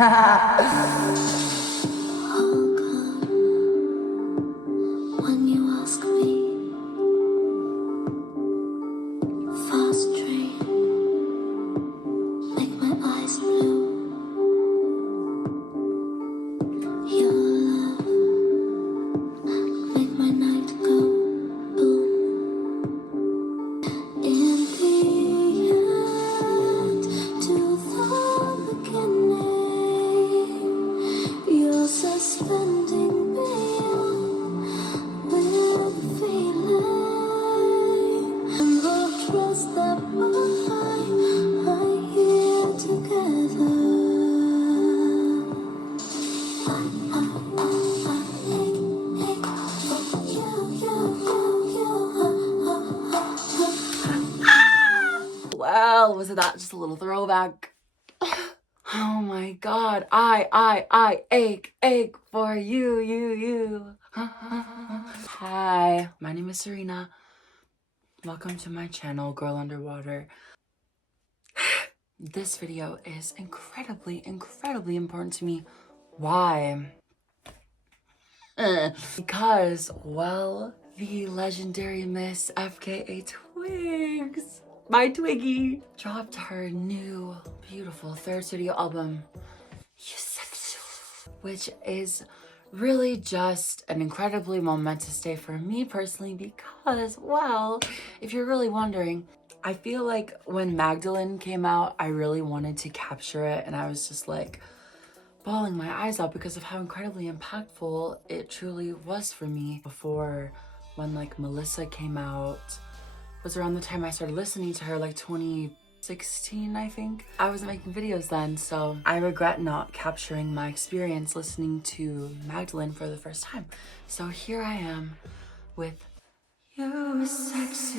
When you ask me, fast train, make my eyes blue. Your love, make my night go boom. In the end, to the beginning, you're suspending me with feeling, and the trust that we're here together. Well, was it that just a little throwback? Oh my god, I ache for you. Hi, my name is Serena. Welcome to my channel, Girl Underwater. This video is incredibly important to me. Why? Because, well, the legendary Miss FKA Twigs, my Twiggy, dropped her new, beautiful third studio album, Eusexua, which is really just an incredibly momentous day for me personally because, well, if you're really wondering, I feel like when Magdalene came out, I really wanted to capture it, and I was just like bawling my eyes out because of how incredibly impactful it truly was for me. Before, when like Melissa came out, was around the time I started listening to her, like 2016, I think. I wasn't making videos then, so I regret not capturing my experience listening to Magdalene for the first time. So here I am with Eusexua.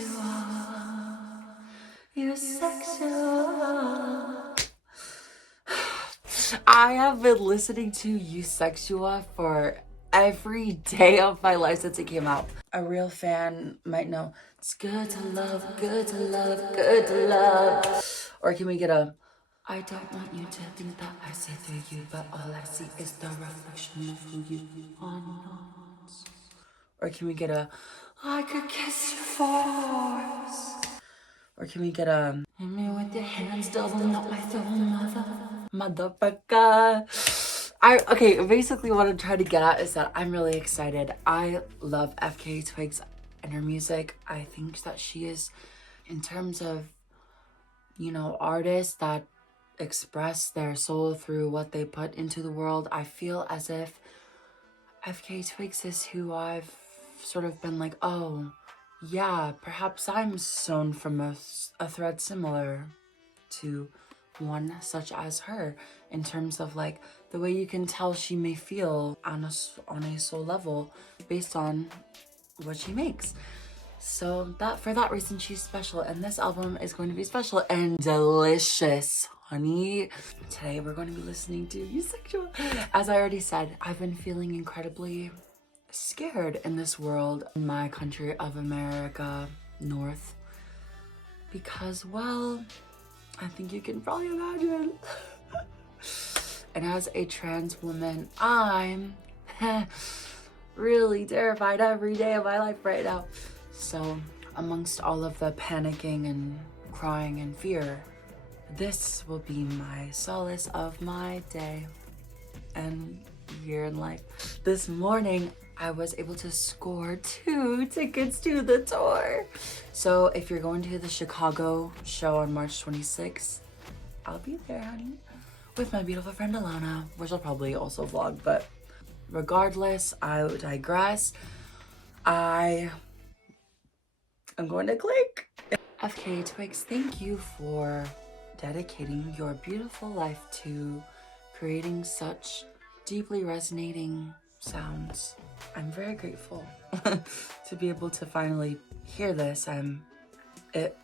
I have been listening to Eusexua for every day of my life since it came out. A real fan might know, it's good to love, good to love, good to love. Or can we get a, I don't want you to think that I see through you, but all I see is the reflection of who you are not. Or can we get a, I could kiss your force. Or can we get a, hit me with your hands, double not my thumb, motherfucker. Okay, basically what I'm trying to get at is that I'm really excited. I love FKA Twigs and her music. I think that she is, in terms of, you know, artists that express their soul through what they put into the world, I feel as if FKA Twigs is who I've sort of been like, oh, yeah, perhaps I'm sewn from a thread similar to one such as her, in terms of like the way you can tell she may feel on a soul level based on what she makes. So that, for that reason, she's special, and this album is going to be special and delicious, honey. Today we're going to be listening to Eusexua. As I already said, I've been feeling incredibly scared in this world, in my country of America, North, because, well, I think you can probably imagine. And as a trans woman, I'm really terrified every day of my life right now. So amongst all of the panicking and crying and fear, this will be my solace of my day and year in life. This morning, I was able to score 2 tickets to the tour. So if you're going to the Chicago show on March 26th, I'll be there, honey, with my beautiful friend Alana, which I'll probably also vlog, but regardless, I digress. I'm going to click. FKA Twigs, thank you for dedicating your beautiful life to creating such deeply resonating sounds. I'm very grateful to be able to finally hear this. It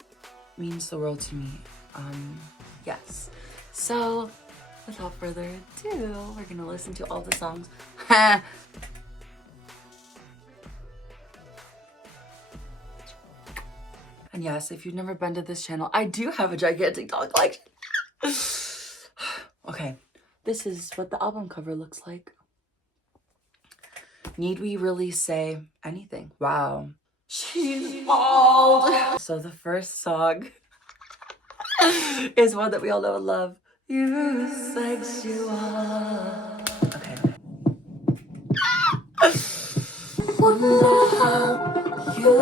means the world to me. Yes. So without further ado, we're gonna listen to all the songs. And yes, if you've never been to this channel, I do have a gigantic dog collection. Okay, this is what the album cover looks like. Need we really say anything? Wow. She's bald. So the first song is one that we all know and love. Eusexua. Okay. Wonder how you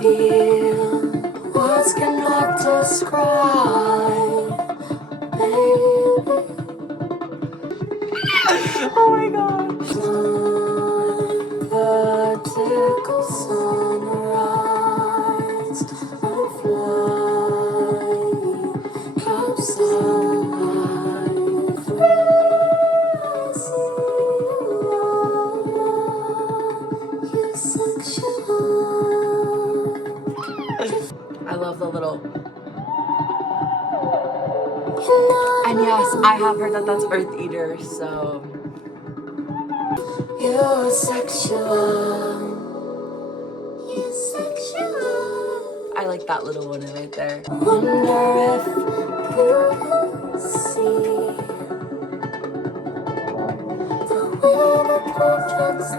feel. Words cannot describe, baby. Oh my god. Vertical sunrise and flying capside. I see you sexual. I love the little. And yes, I have heard that that's Earth Eater, so. You're sexual. You're sexual. I like that little one right there. Wonder if you see the way the portraits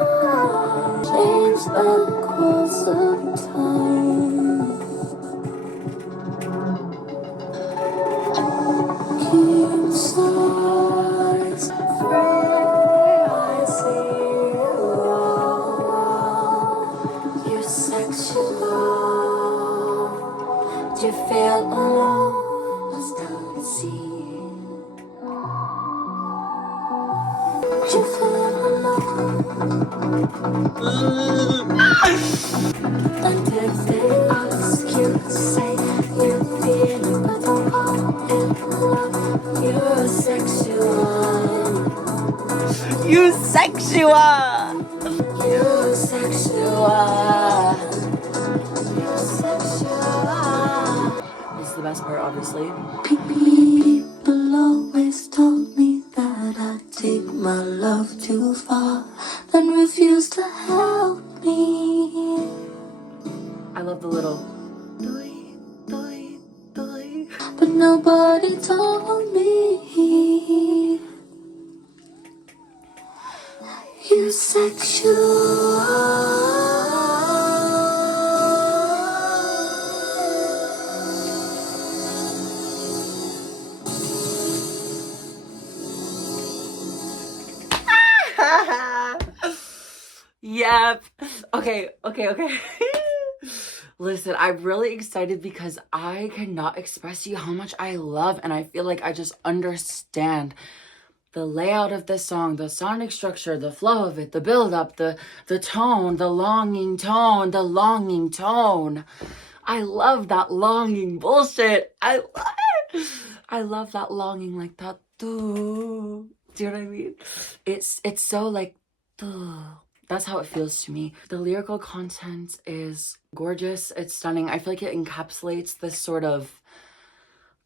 change the course of time. Keep stars free, I see you sexual. Do you feel alone? Let's start to see. Do you feel alone? And if they ask you, say you feel it, but don't fall in love. You're sexual. You sexual. You sexual. You sexual. This is the best part, obviously. People always told me that I take my love too far, then refuse to help me. I love the little. But nobody told me you sexual. Yep. Okay. Listen, I'm really excited because I cannot express to you how much I love, and I feel like I just understand the layout of this song, the sonic structure, the flow of it, the build up, the tone, the longing tone, the longing tone. I love that longing bullshit. I love that longing, like that. Do you know what I mean? It's so like. That's how it feels to me. The lyrical content is gorgeous. It's stunning. I feel like it encapsulates this sort of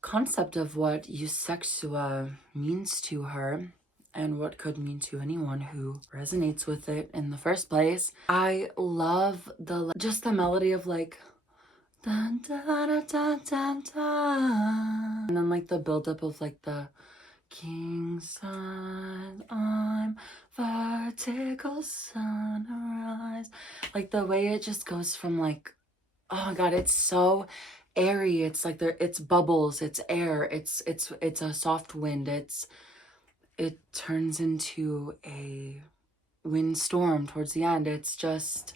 concept of what Eusexua means to her and what could mean to anyone who resonates with it in the first place. I love just the melody of like dun, dun, dun, dun, dun, dun. And then like the buildup of like the king size, I'm vertical sunrise. Like the way it just goes from like, oh my god, it's so airy. It's like it's bubbles, it's air, it's a soft wind. It turns into a windstorm towards the end. It's just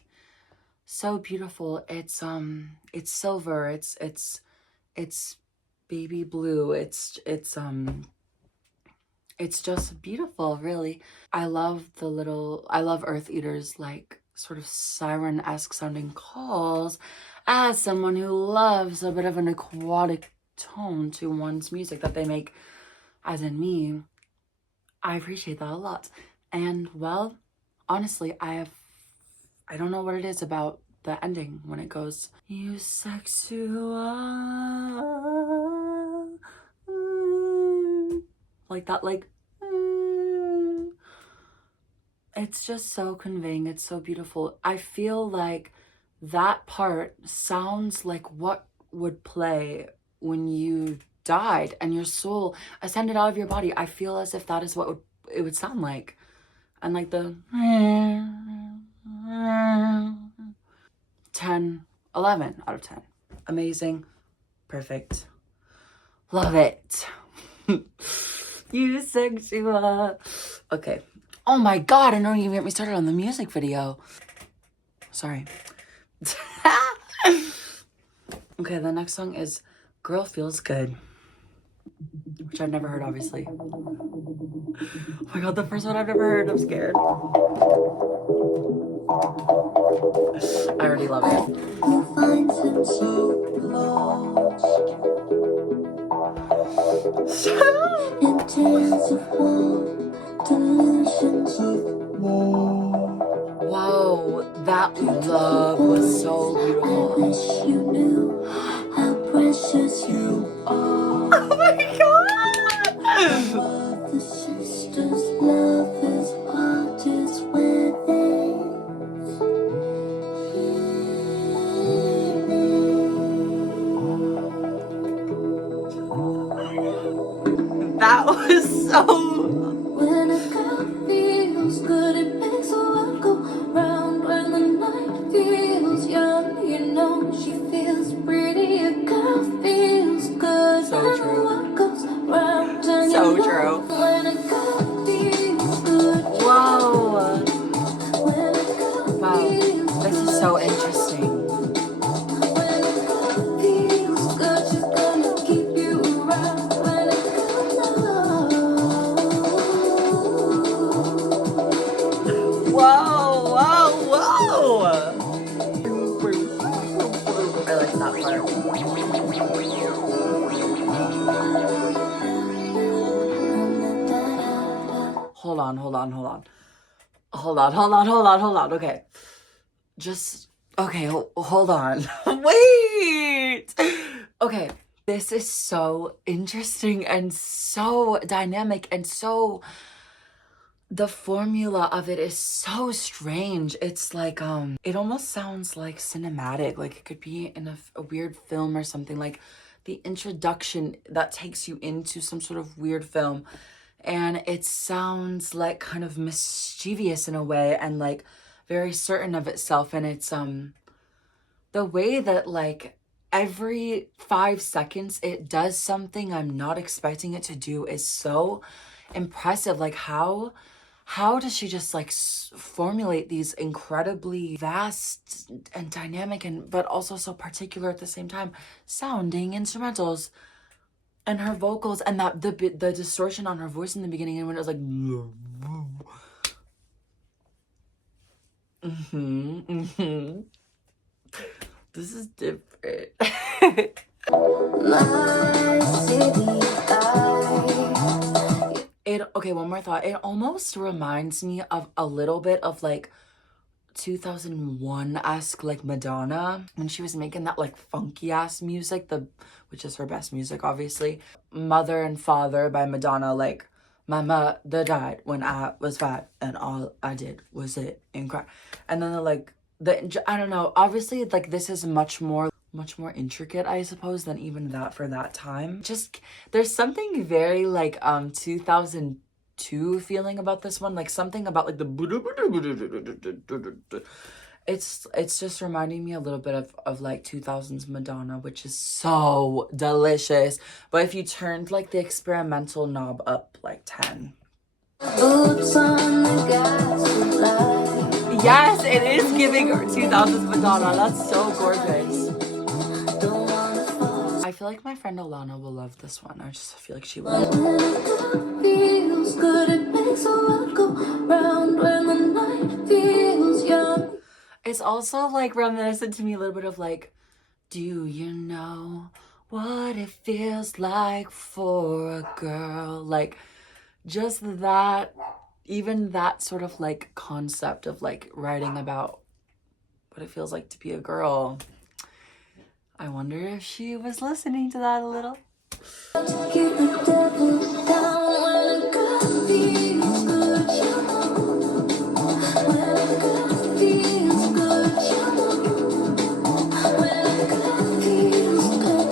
so beautiful. It's silver, it's baby blue. It's just beautiful, really. I love Earth Eater's like sort of siren-esque sounding calls as someone who loves a bit of an aquatic tone to one's music that they make, as in me. I appreciate that a lot. And well, honestly, I don't know what it is about the ending when it goes, you sexual. Like that, like, it's just so conveying. It's so beautiful. I feel like that part sounds like what would play when you died and your soul ascended out of your body. I feel as if that is what it would sound like. And like the 10, 11 out of 10. Amazing. Perfect. Love it. Eusexua. Okay. Oh my god, I don't even get me started on the music video. Sorry. Okay, the next song is Girl Feels Good, which I've never heard, obviously. Oh my god, the first one I've never heard. I'm scared. I already love it. You find him so lost in tales of war, delusions of war. Whoa, that love was so I beautiful. wish you knew how precious you are. Oh my god! The sisters' love is hardest within. That was so... When a girl feels good, it makes the world go round. When the night feels young, you know she feels pretty. A girl feels good, So and true. the world goes round. And So you know true. when a girl feels good, Whoa. when a girl Wow. feels This is so interesting. when a girl feels good, she's gonna keep you around. When a girl knows. Whoa, whoa, whoa! I like that part. Hold on. Okay. Just, okay, hold on. Wait! Okay, this is so interesting and so dynamic and so... The formula of it is so strange. It's like, it almost sounds like cinematic. Like it could be in a weird film or something. Like the introduction that takes you into some sort of weird film. And it sounds like kind of mischievous in a way and like very certain of itself. And it's, the way that like every 5 seconds it does something I'm not expecting it to do is so impressive. Like how does she just like formulate these incredibly vast and dynamic and but also so particular at the same time sounding instrumentals and her vocals and that the distortion on her voice in the beginning and when it was like this is different. My city Okay, one more thought. It almost reminds me of a little bit of like 2001-esque like Madonna when she was making that like funky ass music, which is her best music obviously. Mother and Father by Madonna, like my mother died when I was 5 and all I did was sit and cry. And then I don't know, obviously like this is much more intricate, I suppose, than even that for that time. Just there's something very like 2002 feeling about this one, like something about like the it's just reminding me a little bit of like 2000s Madonna, which is so delicious. But if you turned like the experimental knob up like 10. boots on the gas light. Yes, it is giving 2000s Madonna. That's so gorgeous. Don't wanna fall. I feel like my friend Alana will love this one. I just feel like she will. When a girl feels good, it makes the world go round. When the night feels young. It's also like reminiscent to me a little bit of like, do you know what it feels like for a girl? Like just that, even that sort of like concept of like writing about what it feels like to be a girl. I wonder if she was listening to that a little. Keep the devil down. When a girl feels good, you know. When a girl feels good, you know. When a girl feels good,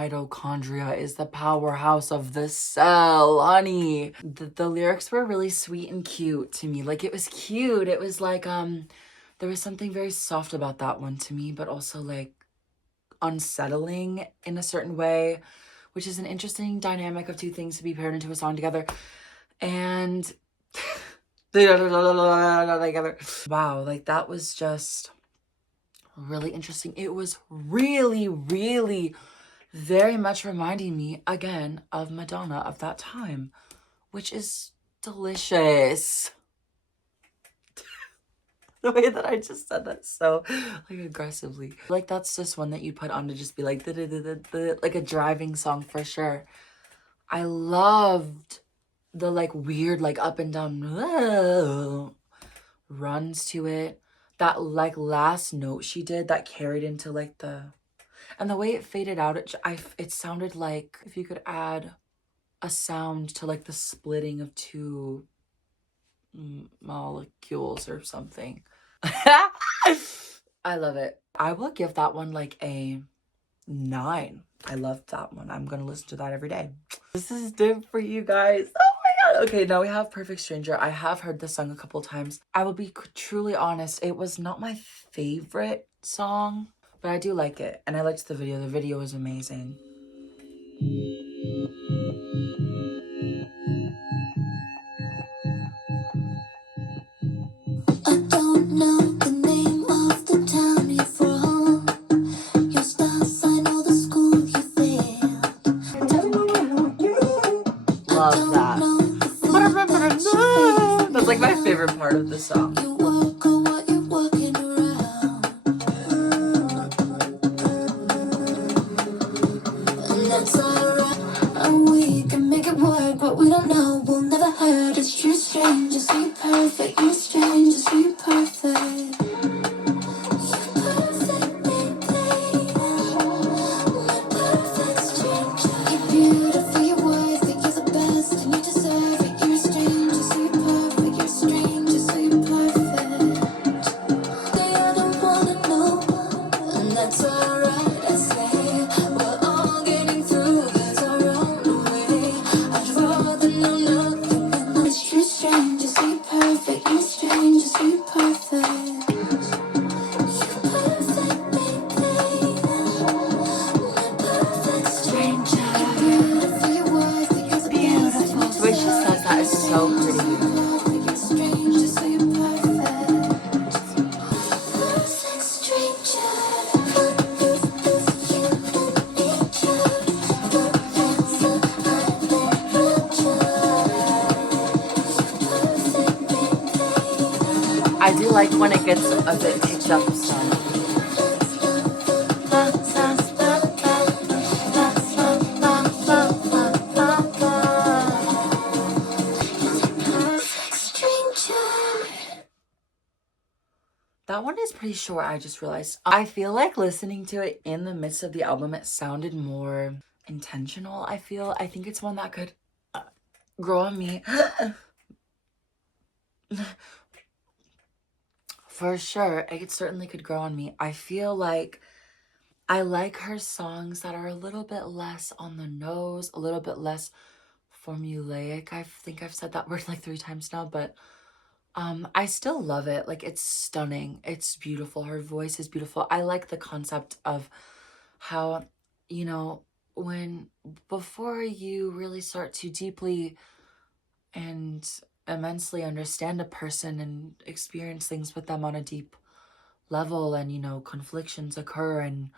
mitochondria is the powerhouse of the cell, honey. The lyrics were really sweet and cute to me. Like, it was cute. It was like, there was something very soft about that one to me, but also like unsettling in a certain way, which is an interesting dynamic of two things to be paired into a song together. And together. Wow, like that was just really interesting. It was really, really very much reminding me again of Madonna of that time, which is delicious. The way that I just said that so like aggressively. Like that's just one that you put on to just be like like a driving song for sure. I loved the like weird like up and down runs to it. That like last note she did that carried into like and the way it faded out, it sounded like if you could add a sound to like the splitting of two molecules or something. I love it. I will give that one like a 9. I loved that one. I'm gonna listen to that every day. This is dim for you guys. Oh my god. Okay, now we have Perfect Stranger. I have heard this song a couple times. I will be truly honest, it was not my favorite song, but I do like it. And I liked the video. The video is amazing. I don't know the name of the town you're from. Your stars, I know the school you failed. Love that. That's like my favorite part of the song. You walk on what you're walking around. And that's alright. And we can make it work, but we don't know. We'll never hurt. It's true strangers, you perfect. You strangers, you perfect. I do like when it gets a bit pitched up some. That one is pretty short, I just realized. I feel like listening to it in the midst of the album, it sounded more intentional, I feel. I think it's one that could grow on me. For sure, it certainly could grow on me. I feel like I like her songs that are a little bit less on the nose, a little bit less formulaic. I think I've said that word like 3 times now, but I still love it. Like, it's stunning. It's beautiful. Her voice is beautiful. I like the concept of how, you know, before you really start to deeply and immensely understand a person and experience things with them on a deep level, and, you know, conflictions occur and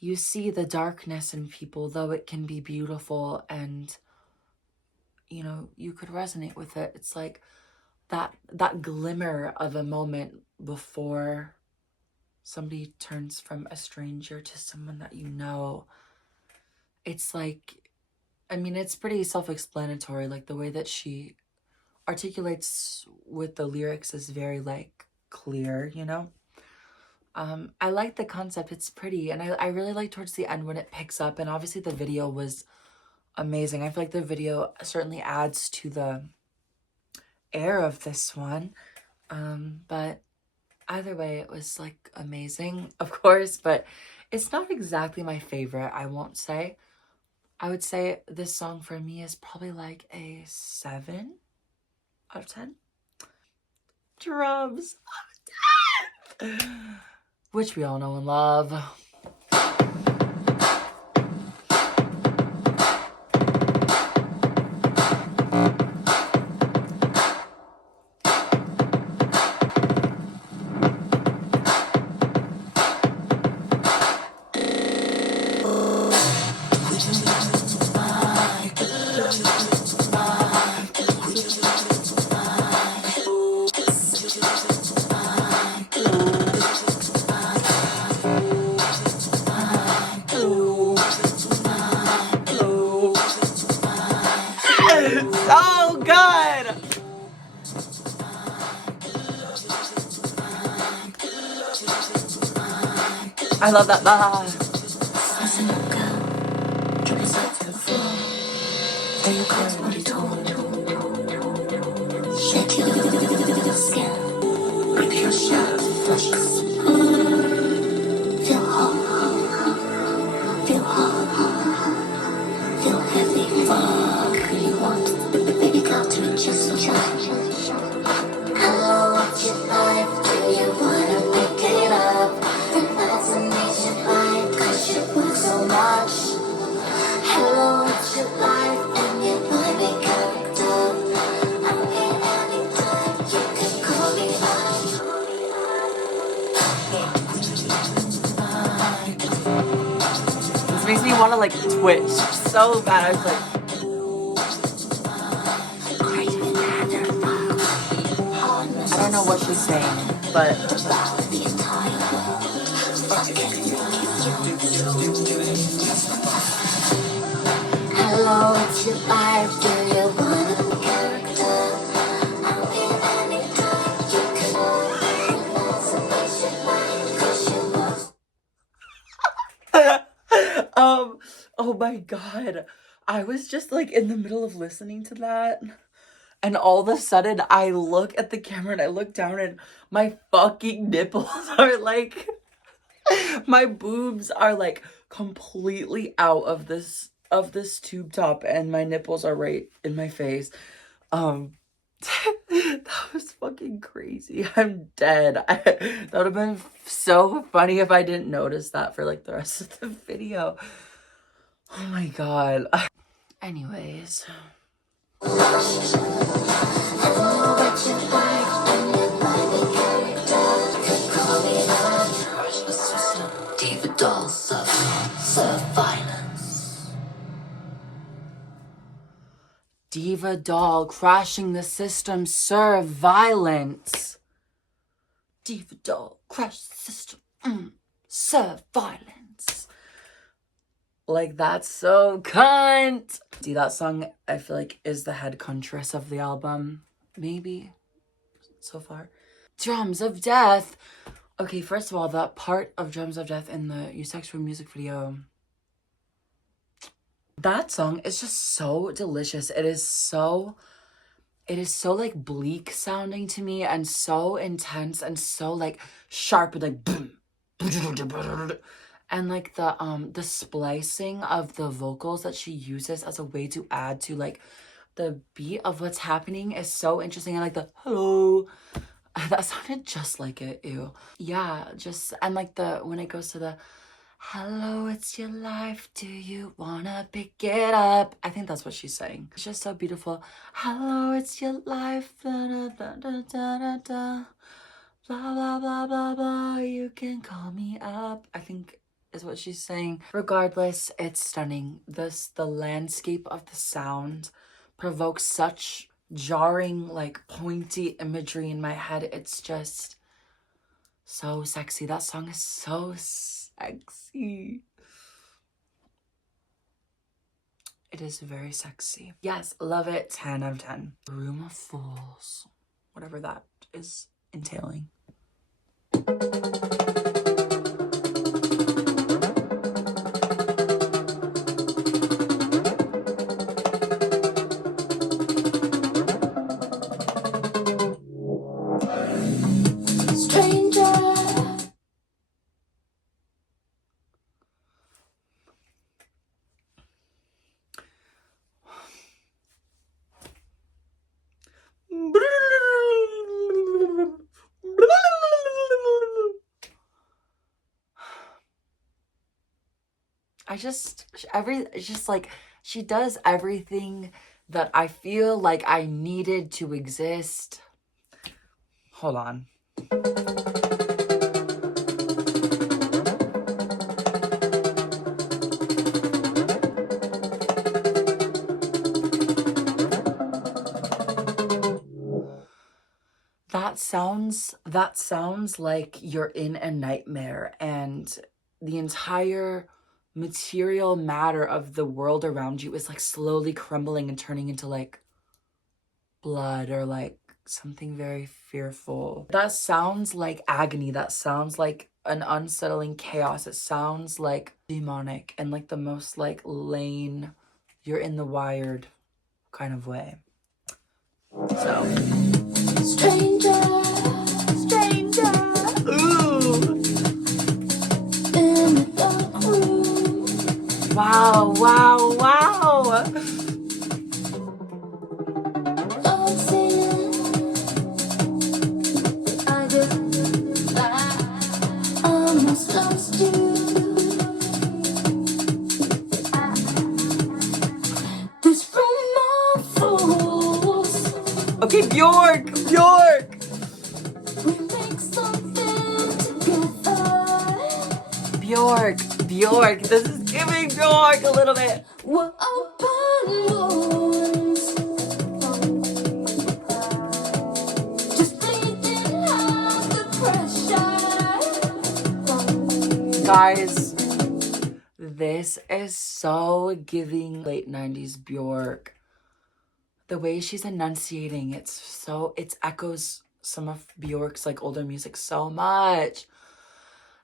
you see the darkness in people, though it can be beautiful and, you know, you could resonate with it. It's like that glimmer of a moment before somebody turns from a stranger to someone that you know. It's like, I mean, it's pretty self-explanatory. Like, the way that she articulates with the lyrics is very like clear, you know. I like the concept. It's pretty, and I really like towards the end when it picks up, and obviously the video was amazing. I feel like the video certainly adds to the air of this one. But I either way, it was like amazing, of course, but it's not exactly my favorite, I won't say. I would say this song for me is probably like a 7 out of 10. Drums of Death, which we all know and love. So good! I love that. This makes me want to like twitch so bad. I was like, I don't know what she's saying, but hello, it's your life. Do you want a character? I'm in any time. You can oh my god. I was just like in the middle of listening to that. And all of a sudden, I look at the camera and I look down and my fucking nipples are like, my boobs are like completely out of this tube top and my nipples are right in my face. That was fucking crazy. I'm dead. That would have been so funny if I didn't notice that for like the rest of the video. Oh my god. Anyways. Diva doll, serve violence. Diva doll crashing the system, serve violence. Diva doll crash the system, serve violence. Like, that's so cunt. See, that song, I feel like, is the head countess of the album. Maybe. So far. Drums of Death. Okay, first of all, that part of Drums of Death in the Eusexua music video. That song is just so delicious. It is so like bleak sounding to me and so intense and so like sharp with like boom. And like the splicing of the vocals that she uses as a way to add to like the beat of what's happening is so interesting. And like the hello, that sounded just like it. Ew. Yeah, just, and like when it goes to the hello, it's your life, do you wanna pick it up? I think that's what she's saying. It's just so beautiful. Hello, it's your life, da da da da da da, blah blah blah blah blah, you can call me up, I think is what she's saying. Regardless, it's stunning. The landscape of the sound provokes such jarring, like pointy imagery in my head. It's just so sexy. That song is so sexy. It is very sexy. Yes, love it. 10 out of 10. Room of Fools. Whatever that is entailing. Stranger it's just like, she does everything that I feel like I needed to exist. Hold on. That sounds like you're in a nightmare, and the entire material matter of the world around you is like slowly crumbling and turning into like blood or like something very fearful. That sounds like agony. That sounds like an unsettling chaos. It sounds like demonic and like the most like lane, you're in the wired kind of way. So Stranger, stranger, ooh, in the dark room. wow, wow, wow. I'm saying, I almost lost you. This room of fools. Okay, Bjork, Bjork. We make something together. Bjork, Bjork. This is giving Bjork a little bit. We're open wounds. Just bleeding out the pressure. Guys, this is so giving late 90s Bjork. The way she's enunciating, it echoes some of Bjork's like older music so much.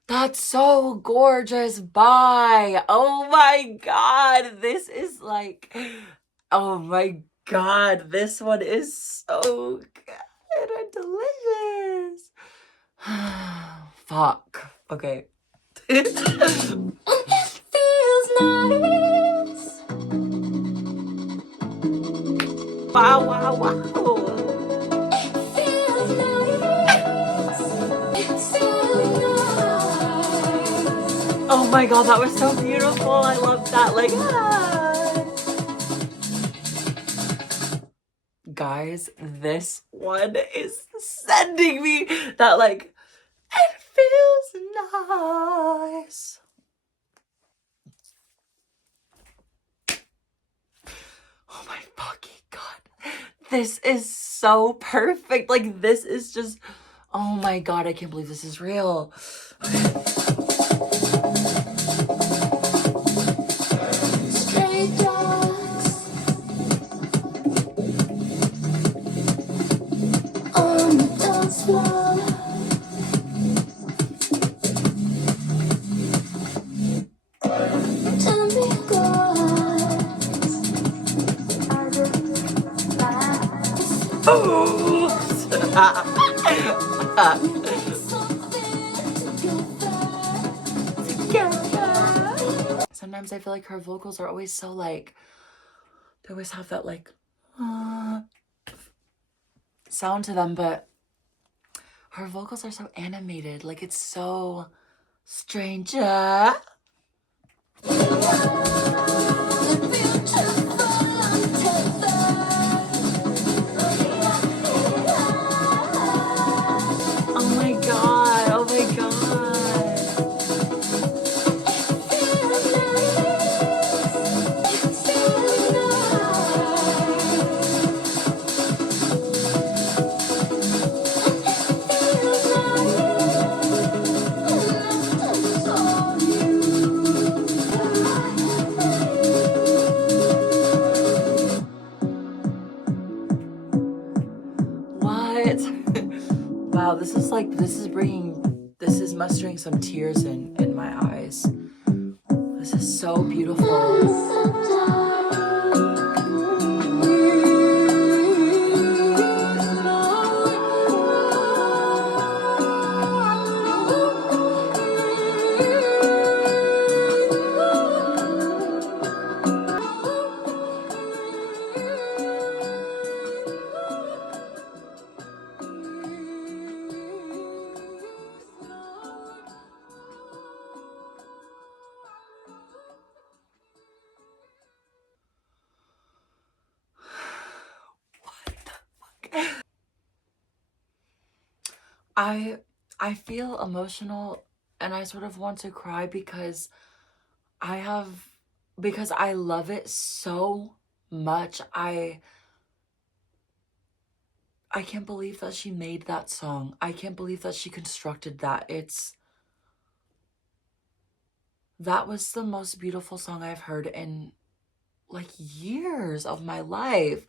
That's so gorgeous. Bye. Oh my God. This is like, oh my God. This one is so good and delicious. Fuck. Okay. It feels nice. Wow, wow, wow. Feels nice. It feels nice. Oh my God, that was so beautiful. I love that. Like, Guys, this one is sending me that like, it feels nice. Oh my fucking God. This is so perfect. Like, this is just, oh my God, I can't believe this is real. Stray dogs on the dance floor. Tell me Ooh. Sometimes I feel like her vocals are always so like, they always have that like sound to them, but her vocals are so animated. Like, it's so stranger. Oh my God, oh my God. What? Wow, this is mustering some tears in my eyes. This is so beautiful. I I feel emotional and I sort of want to cry because I have because I love it so much. I can't believe that she made that song. I can't believe that she constructed that. That was the most beautiful song I've heard in like years of my life.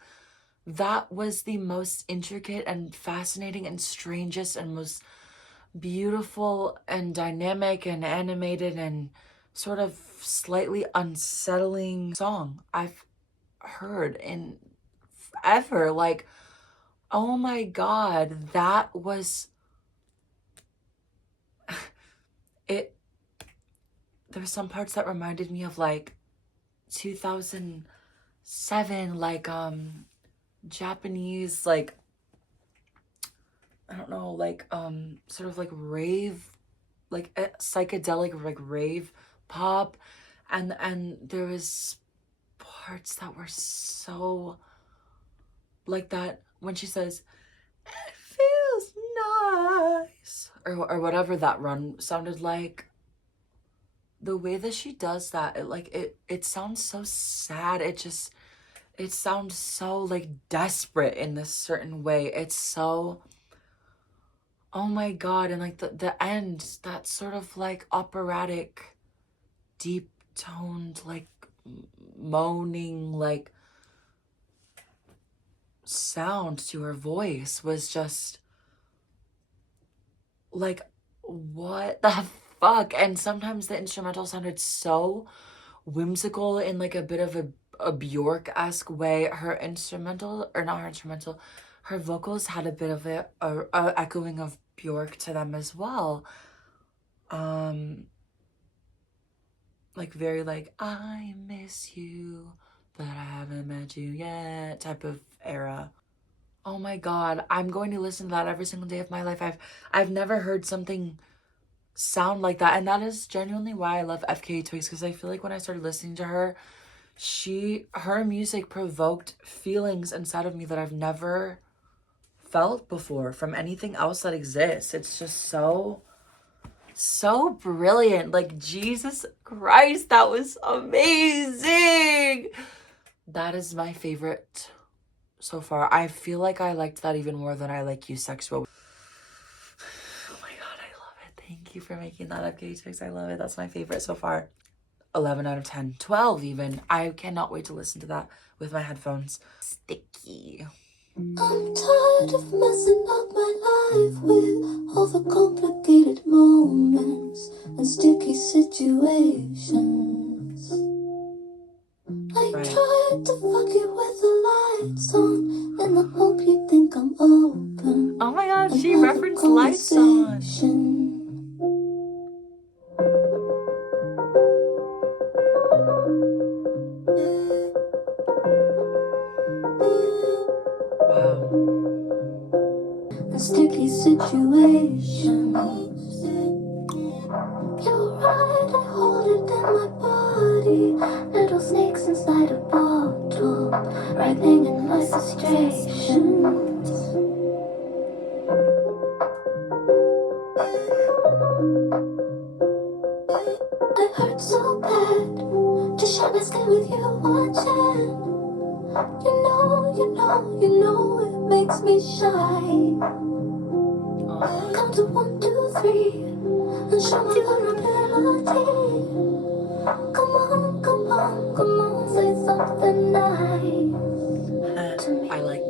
That was the most intricate and fascinating and strangest and most beautiful and dynamic and animated and sort of slightly unsettling song I've heard in ever. Like, oh my God, that was it. There were some parts that reminded me of like 2007, like Japanese, like, I don't know, like sort of like rave, like psychedelic, like rave pop, and there was parts that were so like that when she says it feels nice or whatever that run sounded like. The way that she does that, it sounds so sad. It sounds so like desperate in this certain way. It's so, oh my God. And like the end, that sort of like operatic, deep toned, like moaning, like sound to her voice was just like, what the fuck? And sometimes the instrumental sounded so whimsical in like a bit of a Bjork-esque way. Her instrumental, or not her instrumental, her vocals had a bit of a echoing of Bjork to them as well. Like very like, I miss you, but I haven't met you yet type of era. Oh my God, I'm going to listen to that every single day of my life. I've never heard something sound like that, and that is genuinely why I love FKA Twigs, because I feel like when I started listening to her, her music provoked feelings inside of me that I've never felt before from anything else that exists. It's just so brilliant. Like, Jesus Christ, that was amazing. That is my favorite so far. I feel like I liked that even more than I like Eusexua. Oh my God, I love it. Thank you for making that up, K6. I love it. That's my favorite so far. 11 out of 10. 12 even. I cannot wait to listen to that with my headphones. Sticky. I'm tired of messing up my life with all the complicated moments and sticky situations. I tried to fuck you with the lights on in the hope you think I'm open. Oh my God, she referenced Lights On. Wow. The sticky situations. You're right, I hold it in my body. Little snakes inside a bottle, writhing in my frustrations. I hurt so bad, just share my skin with you watching. You know it makes me shy. Count to 1, 2, 3 and show my vulnerability. Come on, say something nice to me. I like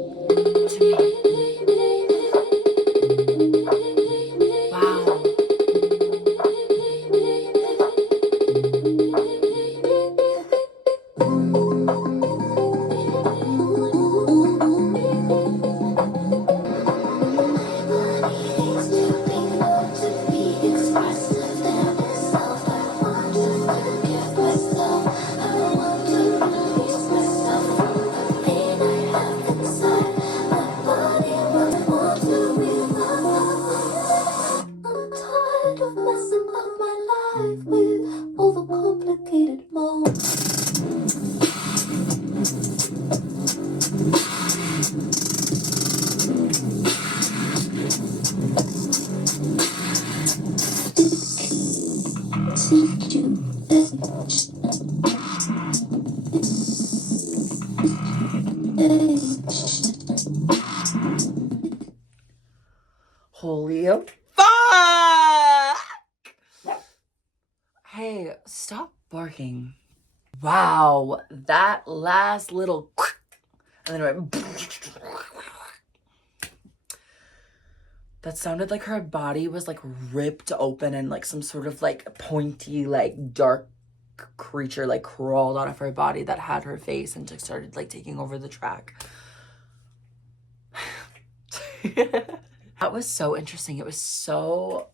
Holy fuck! Hey, stop barking. Wow, that last little and then it went that sounded like her body was like ripped open and like some sort of like pointy, like dark creature like crawled out of her body that had her face and just started like taking over the track. That was so interesting. It was so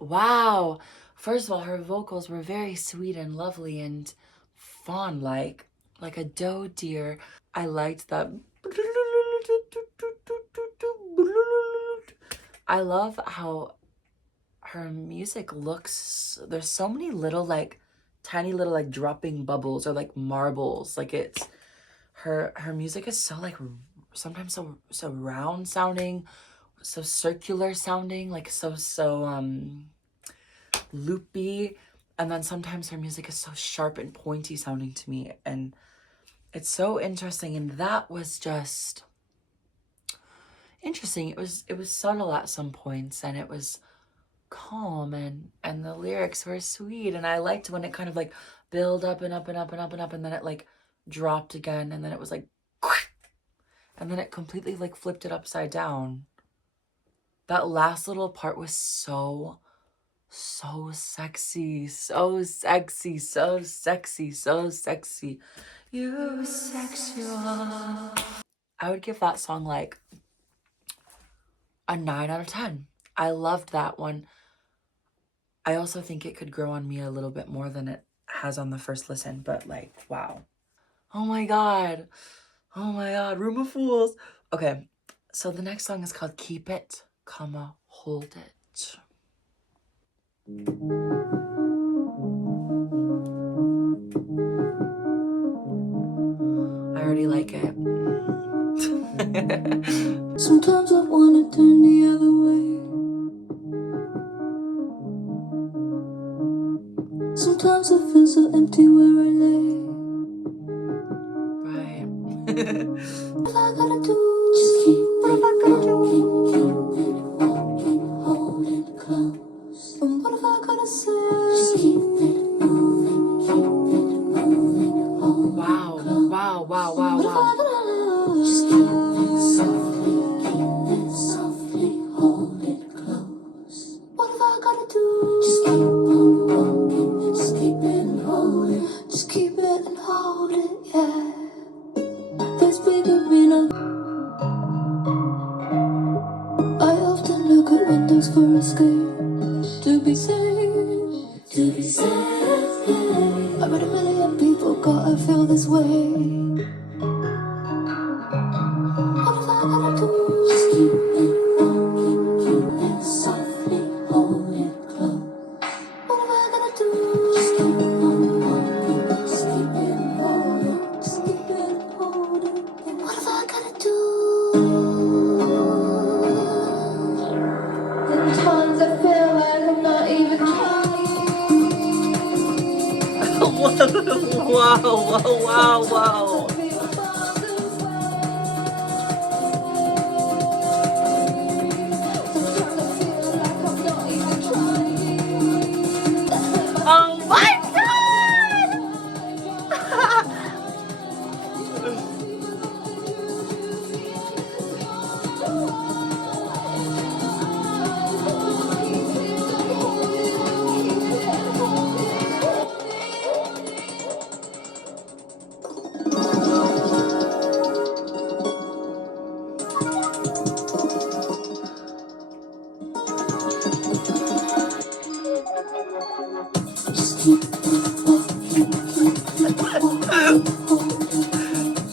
wow. First of all, her vocals were very sweet and lovely and fawn-like a doe deer. I liked that. I love how her music looks. There's so many little like tiny little like dropping bubbles or like marbles. Like it's her music is so like sometimes so round sounding, so circular sounding, like so loopy, and then sometimes her music is so sharp and pointy sounding to me, and it's so interesting. And that was just interesting. It was subtle at some points, and it was calm, and the lyrics were sweet, and I liked when it kind of like build up and up and up and up and up, and then it like dropped again, and then it was like and then it completely like flipped it upside down. That last little part was so sexy, so sexy, so sexy, so sexy. Eusexua. I would give that song like a 9 out of 10. I loved that one. I also think it could grow on me a little bit more than it has on the first listen, but like, wow. Oh my god. Oh my god, Room of Fools. Okay, so the next song is called Keep It, Hold It. I already like it. Sometimes I wanna turn the other way. Sometimes I feel so empty where I lay. Right. What have I gotta do? Just keep what have I gotta do? Hold it close. And what have I gotta say? Just keep it moving, hold it close. Wow. What have I gotta love? Just keep it softly, hold it close. What have I gotta do? Just keep it and hold it. Just keep it and hold it, yeah. There's bigger in a. I often look at windows for escape. To be safe, yeah. I bet a million people gotta feel this way. What have I gotta do? Just keep it softly, hold it close. What have I gotta do? Just keep it and hold it. Just keep it and hold it. What have I gotta do? Sometimes I feel like I'm not even trying. Wow. Oh my god!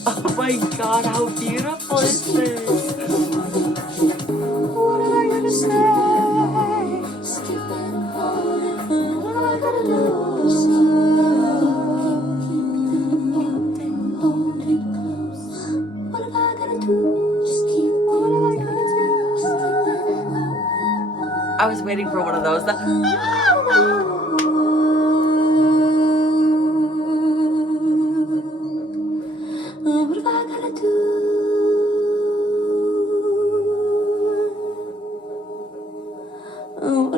Oh my god, how beautiful is this? What am I gonna say? What am I gonna do? What am I gonna do? What am I gonna do? I was waiting for one of those.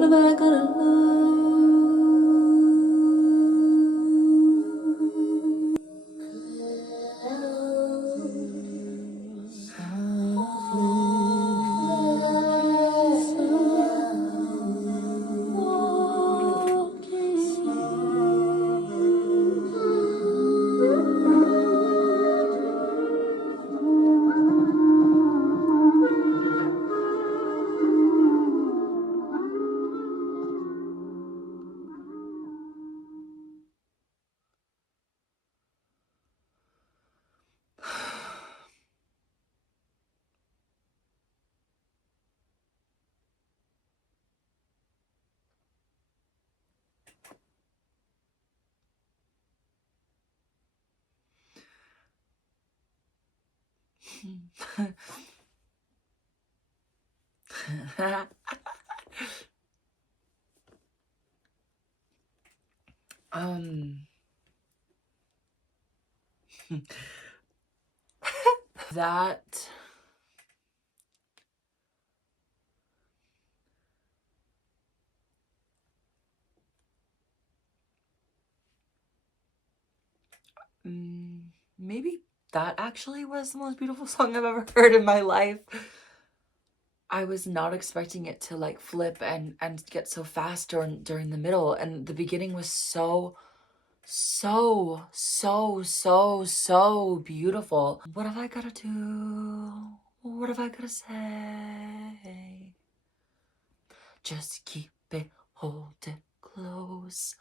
What have I gotta um that maybe that actually was the most beautiful song I've ever heard in my life. I was not expecting it to like flip and get so fast during the middle, and the beginning was so beautiful. What have I gotta do? What have I gotta say? Just keep it, hold it close.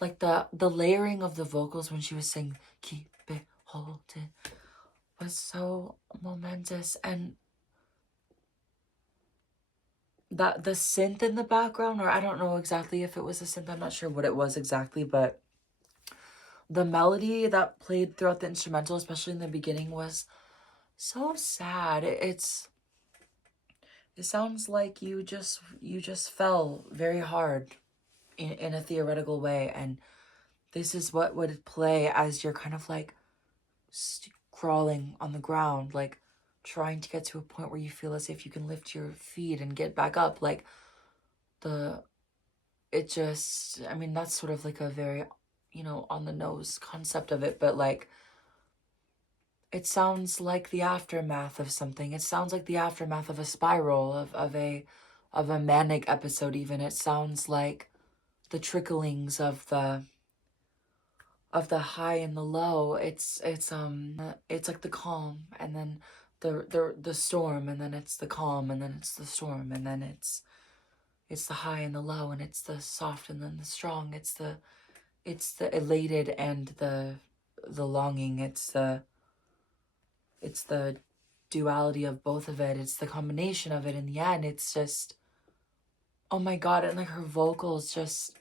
Like the layering of the vocals when she was saying keep it, hold it was so momentous. And that the synth in the background, or I don't know exactly if it was a synth, I'm not sure what it was exactly, but the melody that played throughout the instrumental, especially in the beginning, was so sad. It sounds like you just fell very hard in a theoretical way, and this is what would play as you're kind of like crawling on the ground, like trying to get to a point where you feel as if you can lift your feet and get back up. Like I mean, that's sort of like a very, on the nose concept of it, but like, it sounds like the aftermath of something. It sounds like the aftermath of a spiral, of a manic episode even. It sounds like the tricklings of the high and the low. It's like the calm, and then the storm, and then it's the calm, and then it's the storm, and then it's the high and the low, and it's the soft and then the strong. It's the elated and the longing. It's the duality of both of it. It's the combination of it in the end. It's just, oh my god. And like her vocals just,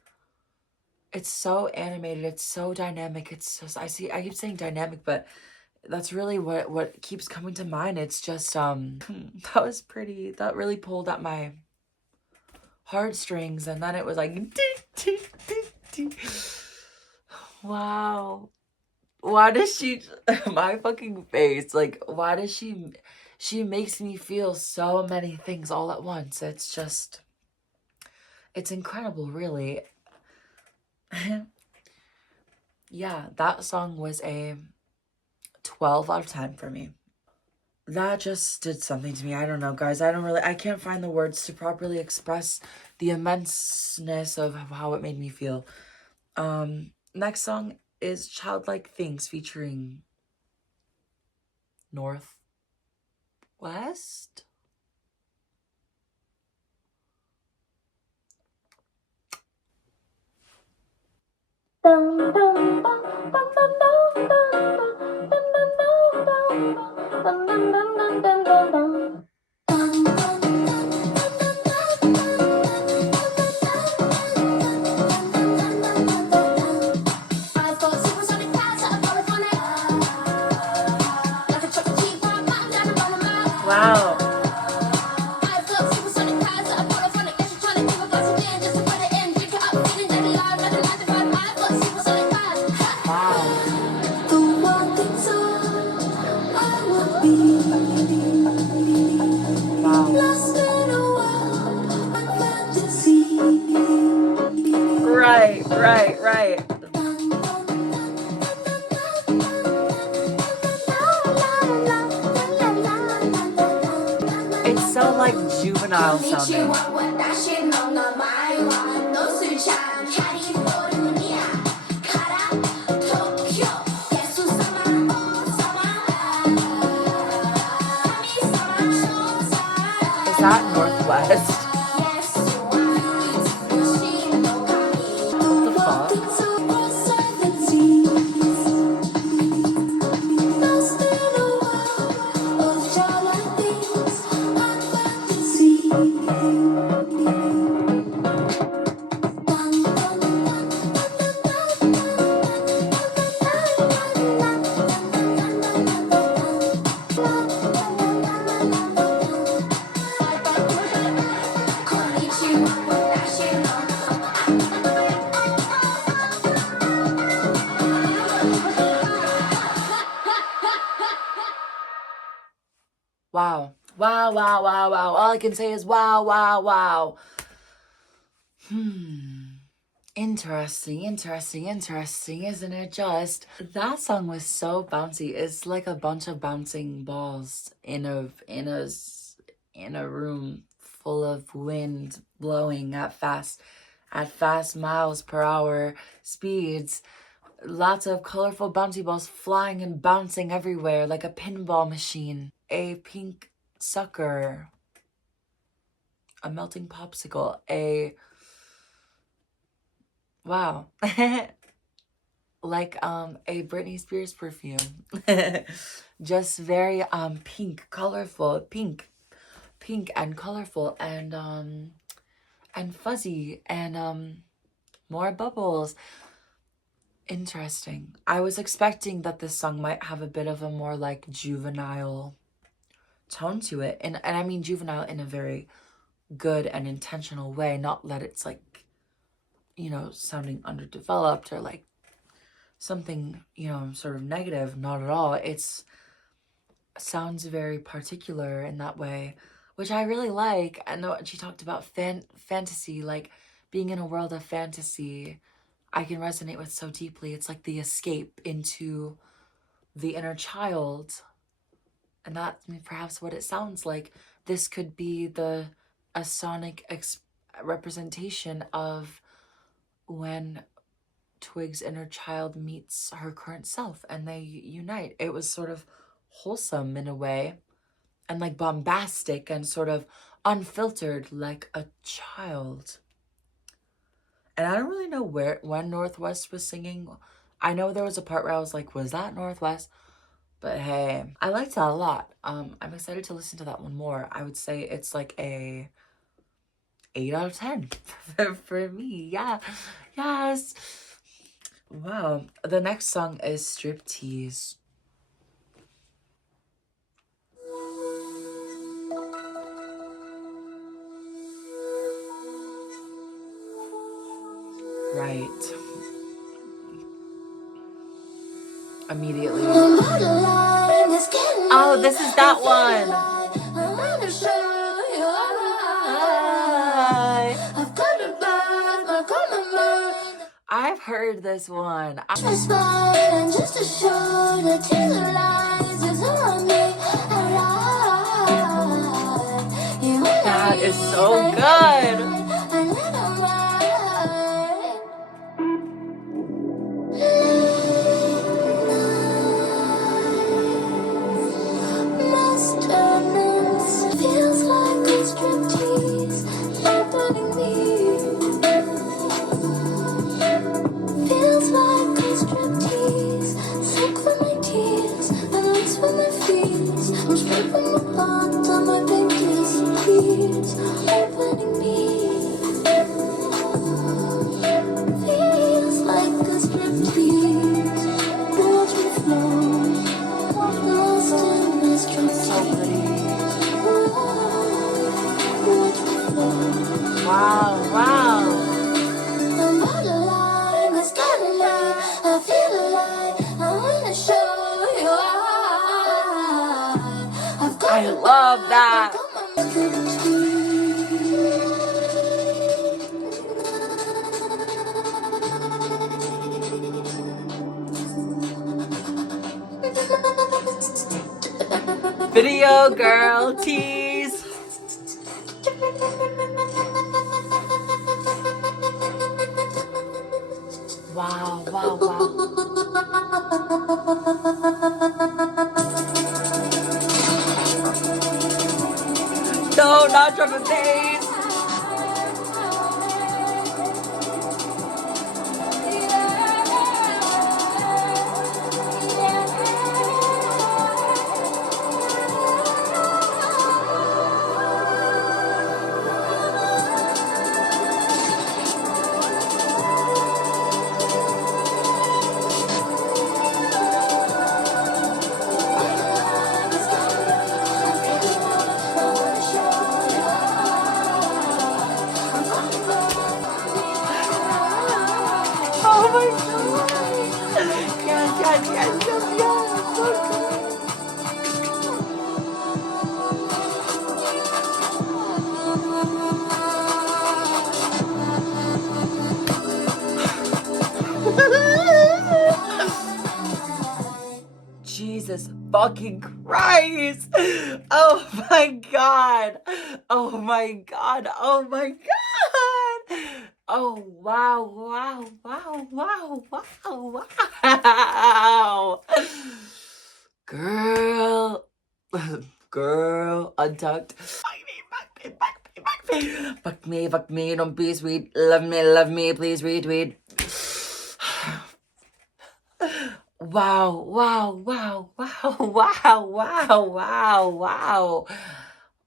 it's so animated, it's so dynamic. It's just, I keep saying dynamic, but that's really what keeps coming to mind. It's just that was pretty. That really pulled at my heartstrings, and then it was like wow. Why does she my fucking face, like, why does she makes me feel so many things all at once. It's just, it's incredible, really. Yeah, that song was a 12 out of 10 for me. That just did something to me. I don't know, guys. I can't find the words to properly express the immenseness of how it made me feel. Next song is Childlike Things featuring Northwest. Wow. right. It's so like juvenile sounding. Is that Northwest? What the fuck? Wow. All I can say is wow. Interesting, isn't it just? That song was so bouncy. It's like a bunch of bouncing balls in a room full of wind blowing at fast miles per hour speeds. Lots of colorful bouncy balls flying and bouncing everywhere like a pinball machine. A pink sucker. A melting popsicle. Wow. Like a Britney Spears perfume. Just very pink and colorful and fuzzy and more bubbles. Interesting. I was expecting that this song might have a bit of a more like juvenile tone to it, and I mean juvenile in a very good and intentional way, not that it's like, you know, sounding underdeveloped or like something, you know, sort of negative. Not at all. It's sounds very particular in that way, which I really like. I know she talked about fantasy, like being in a world of fantasy. I can resonate with so deeply. It's like the escape into the inner child, and that's perhaps what it sounds like. This could be a sonic representation of when Twig's inner child meets her current self and they unite. It was sort of wholesome in a way, and like bombastic and sort of unfiltered like a child. And I don't really know when Northwest was singing. I know there was a part where I was like, was that Northwest? But hey, I liked that a lot. I'm excited to listen to that one more. I would say it's like a 8 out of 10 for me. Yeah. Yes. Wow. The next song is Striptease. Right. Immediately. Oh, this is that one. I've heard this one. That is so good. I love that. Video girl tease. Wow, wow, wow. No, not drum and bass. Oh my god! Yes, yes, yes, yes, yes! So good! Jesus fucking Christ! Oh my god! Oh my god! Oh my god! Oh wow, wow, wow, wow, wow, wow! Girl, girl, untucked. Fuck me, don't be sweet. Love me, please retweet. Wow, wow, wow, wow, wow, wow, wow, wow.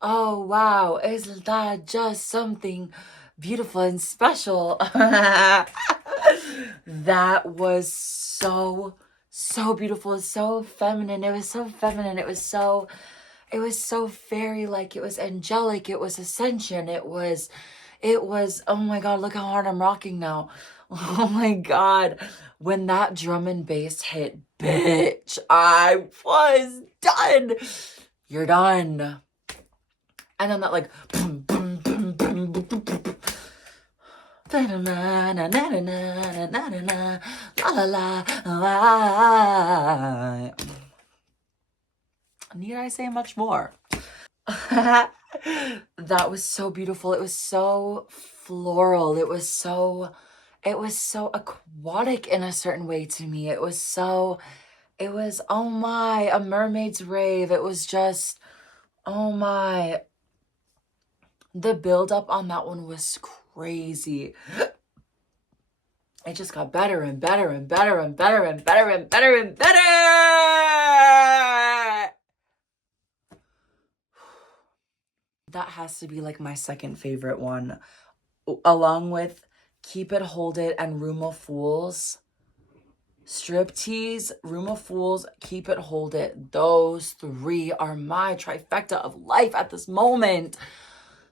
Oh, wow. Isn't that just something beautiful and special? That was so beautiful, so feminine. It was so feminine. It was so fairy-like. It was angelic. It was ascension. It was, oh my God, look how hard I'm rocking now. Oh my God. When that drum and bass hit, bitch, I was done. You're done. And then that like, boom, boom, boom, boom, boom, boom, boom. Need I say much more? That was so beautiful. It was so floral. It was so aquatic in a certain way to me. It was, oh my, a mermaid's rave. It was just, oh my. The build up on that one was crazy. It just got better and better and better and better and better and better and better. That has to be like my second favorite one, along with Keep It, Hold It, and Room of Fools. Striptease, Room of Fools, Keep It, Hold It. Those three are my trifecta of life at this moment.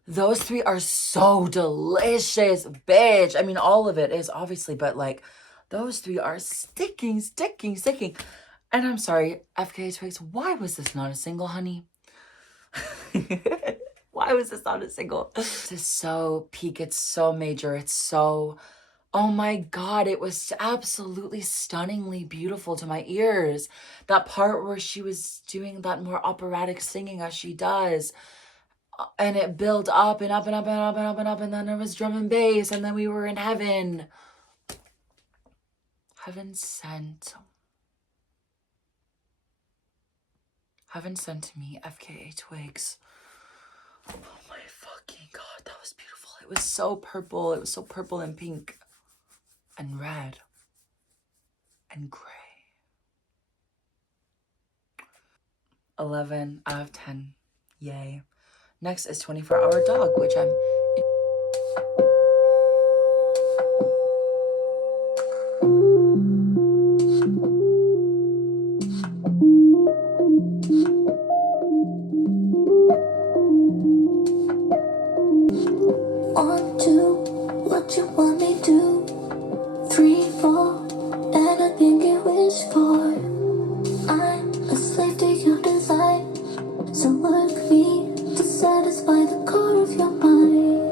Those three are so delicious, bitch. I mean, all of it is obviously, but like, those three are sticking. And I'm sorry, FKA Twigs, why was this not a single, honey? Why was this not a single? This is so peak, it's so major, it's so, oh my God, it was absolutely stunningly beautiful to my ears. That part where she was doing that more operatic singing as she does. And it built up and up and up and up and up and up, and then there was drum and bass, and then we were in heaven. Heaven sent. Heaven sent to me, FKA Twigs. Oh my fucking God, that was beautiful. It was so purple. It was so purple and pink and red and gray. 11 out of 10. Yay. Next is 24-Hour Dog, which I'm... On to what you want me to. 3, 4, anything you wish for. I'm a slave to your desire, so work me to satisfy the core of your mind.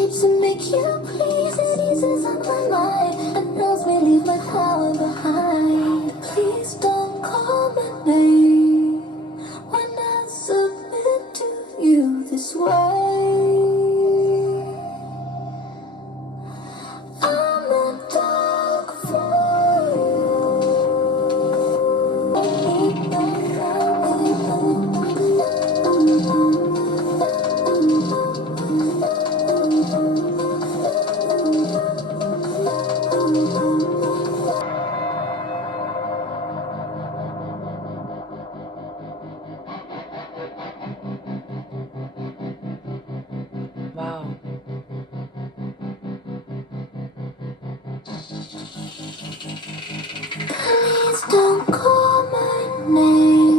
shapes and make you please. It eases up my mind and helps me leave my power behind. Please don't call my name when I submit to you this way. I'm a dog for Wow. Please don't call my name.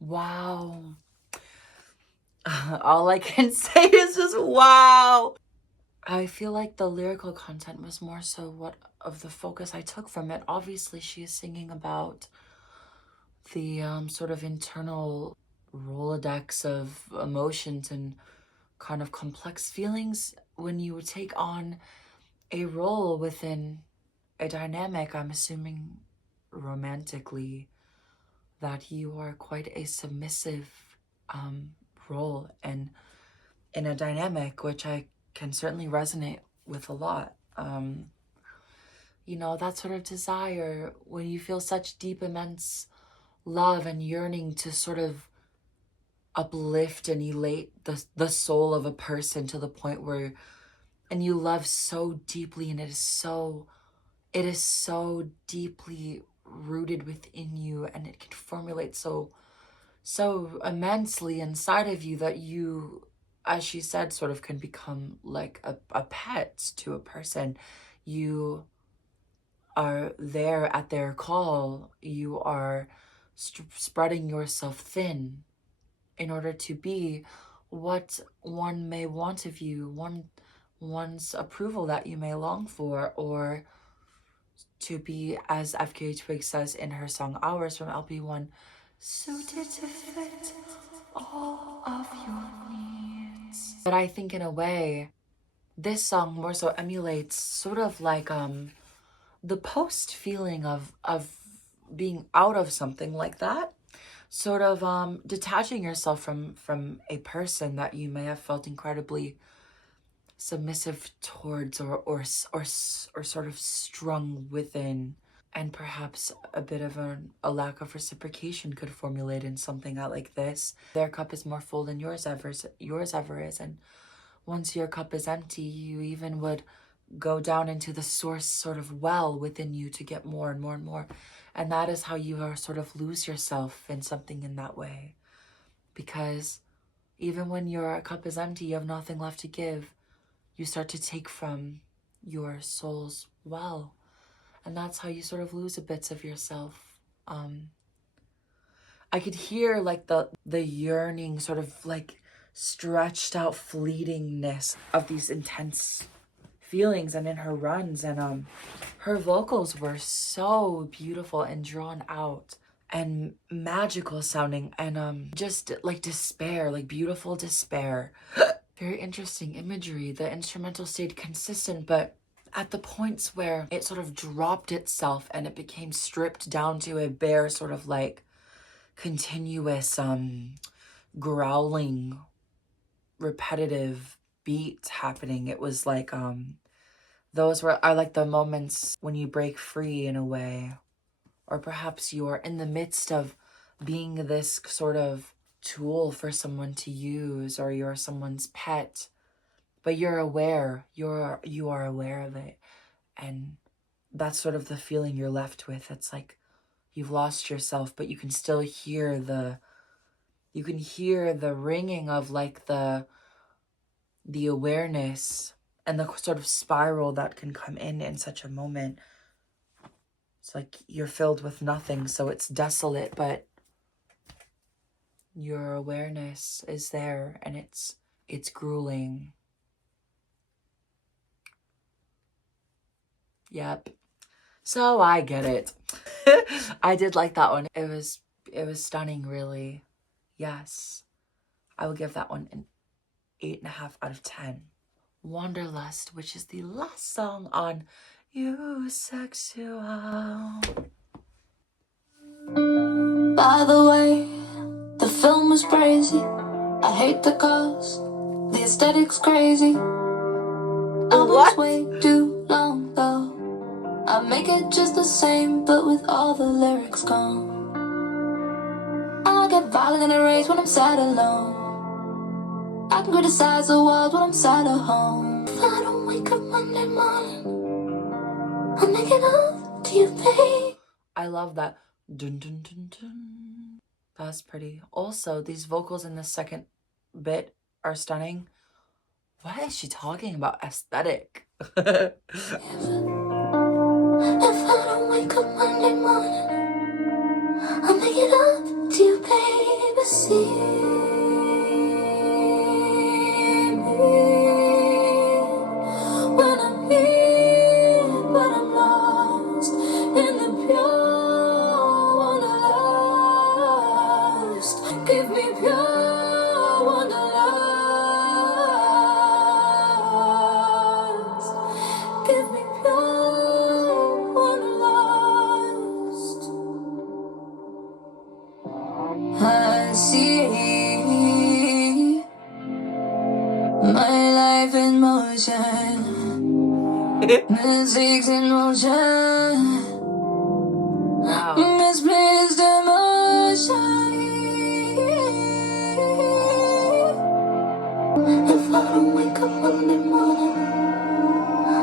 Wow. All I can say is just wow. I feel like the lyrical content was more so what of the focus I took from it. Obviously, she is singing about the sort of internal Rolodex of emotions and kind of complex feelings when you take on a role within a dynamic, I'm assuming romantically, that you are quite a submissive role and in a dynamic, which I can certainly resonate with a lot. You know, that sort of desire when you feel such deep, immense love and yearning to sort of uplift and elate the soul of a person to the point where, and you love so deeply, and it is so deeply rooted within you, and it can formulate so immensely inside of you that you, as she said, sort of can become like a pet to a person. You are there at their call. You are spreading yourself thin in order to be what one may want of you, one's approval that you may long for, or to be, as FKA Twigs says in her song Hours from LP1, suited to fit all of your needs. But I think in a way, this song more so emulates sort of like the post feeling of being out of something like that, sort of detaching yourself from a person that you may have felt incredibly submissive towards, or sort of strung within, and perhaps a bit of a lack of reciprocation could formulate in something out like this. Their cup is more full than yours ever is, and once your cup is empty, you even would go down into the source sort of well within you to get more and more and more. And that is how you are sort of lose yourself in something in that way. Because even when your cup is empty, you have nothing left to give, you start to take from your soul's well. And that's how you sort of lose a bits of yourself. I could hear like the yearning, sort of like stretched out fleetingness of these intense feelings, and in her runs, and her vocals were so beautiful and drawn out and magical sounding, and just like despair, like beautiful despair. Very interesting imagery. The instrumental stayed consistent, but at the points where it sort of dropped itself and it became stripped down to a bare sort of like continuous growling repetitive beat happening, it was like those are like the moments when you break free in a way, or perhaps you're in the midst of being this sort of tool for someone to use, or you're someone's pet, but you're aware, you are aware of it, and that's sort of the feeling you're left with. It's like you've lost yourself, but you can still hear the You can hear the ringing of like the awareness and the sort of spiral that can come in such a moment. It's like you're filled with nothing, so it's desolate, but your awareness is there, and it's grueling. Yep. So I get it. I did like that one. It was stunning, really. Yes. I will give that one an 8.5 out of 10. Wanderlust, which is the last song on Eusexua. By the way, the film was crazy. I hate the cause, the aesthetic's crazy. Album's way too long though. I make it just the same, but with all the lyrics gone. I get violent in a rage when I'm sad alone. I can criticize the world when I'm sad at home. If I don't wake up Monday morning, I'm making up to you, babe. I love that. Dun, dun, dun, dun. That's pretty. Also, these vocals in the second bit are stunning. What is she talking about? Aesthetic. If I don't wake up Monday morning, I'm making up to you, baby. See me when I'm here, but I'm lost in the pure wanderlust. Give me pure wanderlust. Give me pure wanderlust. I see my life in motion, music's in motion, Wow. misplaced emotion. If I don't wake up Monday morning,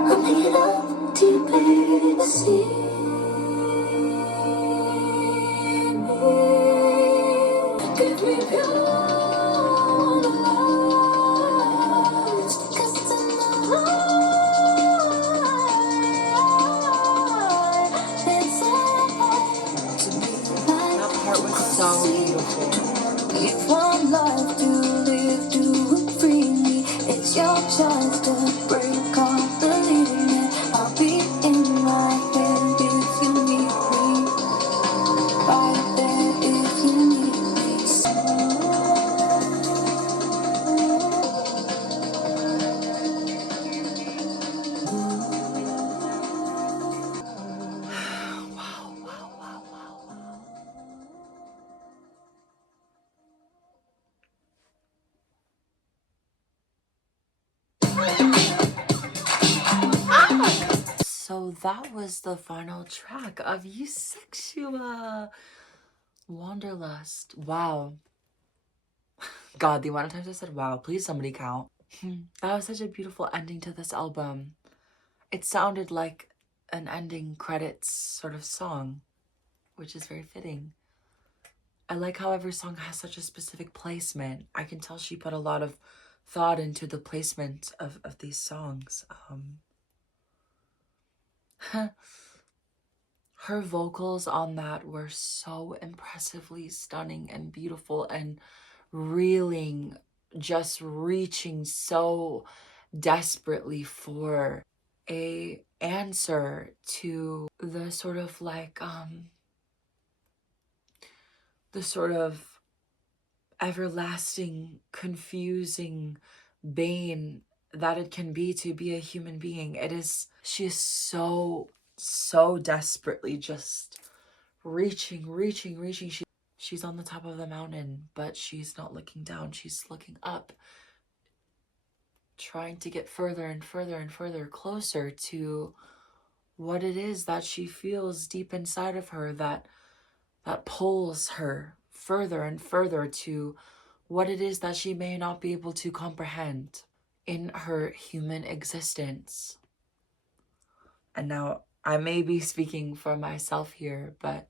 I'll make it up to you, baby. See me, give me pure love, 'cause it's in my heart. It's alright to be like That part was so beautiful. if one life to live, do it freely. It's your choice to break off the leading. I'll be in my head if you need me. Right there if you need me. So that was the final track of Eusexua. Wanderlust. Wow. God, the amount of times I said wow. Please somebody count. That was such a beautiful ending to this album. It sounded like an ending credits sort of song, which is very fitting. I like how every song has such a specific placement. I can tell she put a lot of thought into the placement of these songs. Her vocals on that were so impressively stunning and beautiful and reeling, just reaching so desperately for a answer to the sort of like the sort of everlasting, confusing bane that it can be to be a human being. She is so desperately just reaching. She's on the top of the mountain, but she's not looking down. She's looking up, trying to get further and further closer to what it is that she feels deep inside of her that pulls her further and further to what it is that she may not be able to comprehend in her human existence. And now I may be speaking for myself here, but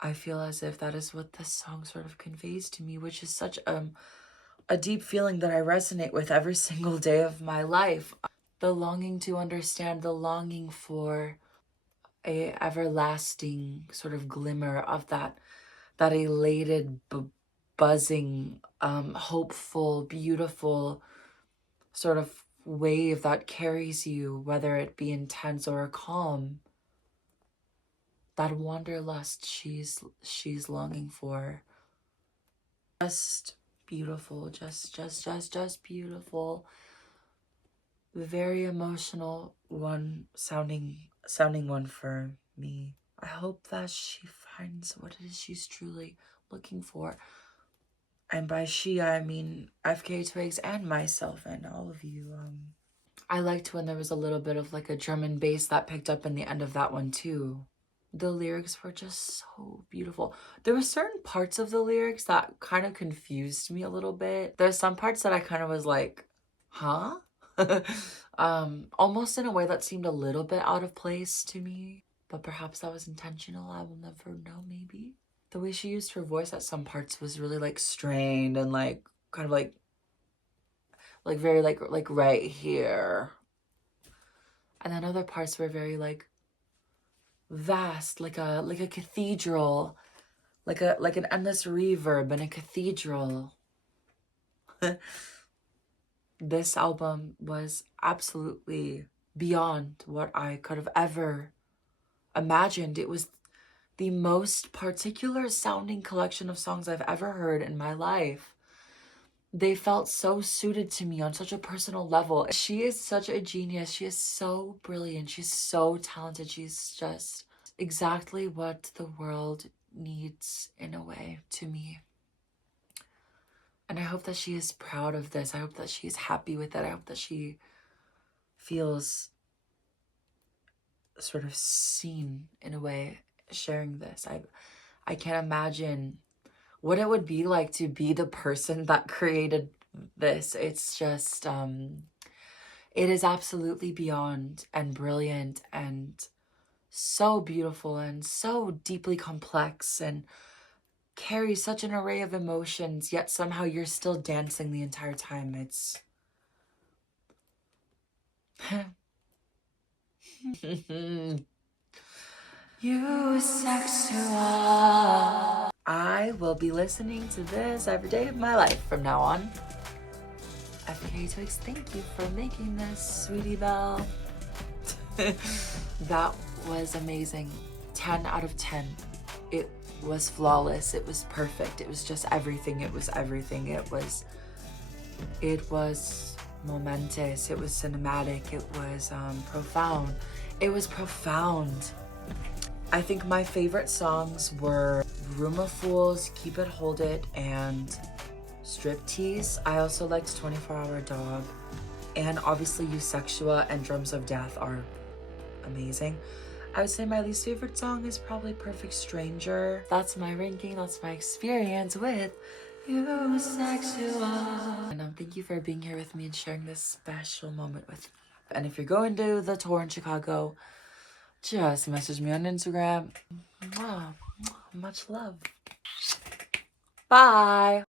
I feel as if that is what this song sort of conveys to me, which is such a deep feeling that I resonate with every single day of my life. The longing to understand, the longing for a everlasting sort of glimmer of that elated, buzzing, hopeful, beautiful sort of wave that carries you, whether it be intense or calm. That wanderlust she's longing for. Just beautiful, just beautiful. Very emotional one sounding one for me. I hope that she finds what it is she's truly looking for. And by she, I mean FKA Twigs and myself and all of you. I liked when there was a little bit of like a German bass that picked up in the end of that one too. The lyrics were just so beautiful. There were certain parts of the lyrics that kind of confused me a little bit. There's some parts that I kind of was like, huh? Almost in a way that seemed a little bit out of place to me, but perhaps that was intentional. I will never know, maybe. The way she used her voice at some parts was really like strained and like kind of like very like right here. And then other parts were very like vast, like a cathedral, like an endless reverb in a cathedral. This album was absolutely beyond what I could have ever imagined. It was the most particular sounding collection of songs I've ever heard in my life. They felt so suited to me on such a personal level. She is such a genius. She is so brilliant. She's so talented. She's just exactly what the world needs in a way to me. And I hope that she is proud of this. I hope that she is happy with it. I hope that she feels sort of seen in a way sharing this. I can't imagine what it would be like to be the person that created this. It's just it is absolutely beyond and brilliant and so beautiful and so deeply complex and carries such an array of emotions, yet somehow you're still dancing the entire time. It's Eusexua. I will be listening to this every day of my life from now on. FKA Twigs, thank you for making this, sweetie belle. That was amazing. 10 out of 10. It was flawless. It was perfect. It was just everything. It was everything. It was momentous. It was cinematic. It was profound. It was profound. I think my favorite songs were Room of Fools, Keep It, Hold It, and Striptease. I also liked 24 Hour Dog. And obviously Eusexua and Drums of Death are amazing. I would say my least favorite song is probably Perfect Stranger. That's my ranking. That's my experience with Eusexua. And thank you for being here with me and sharing this special moment with me. And if you're going to the tour in Chicago, just message me on Instagram. Much love. Bye.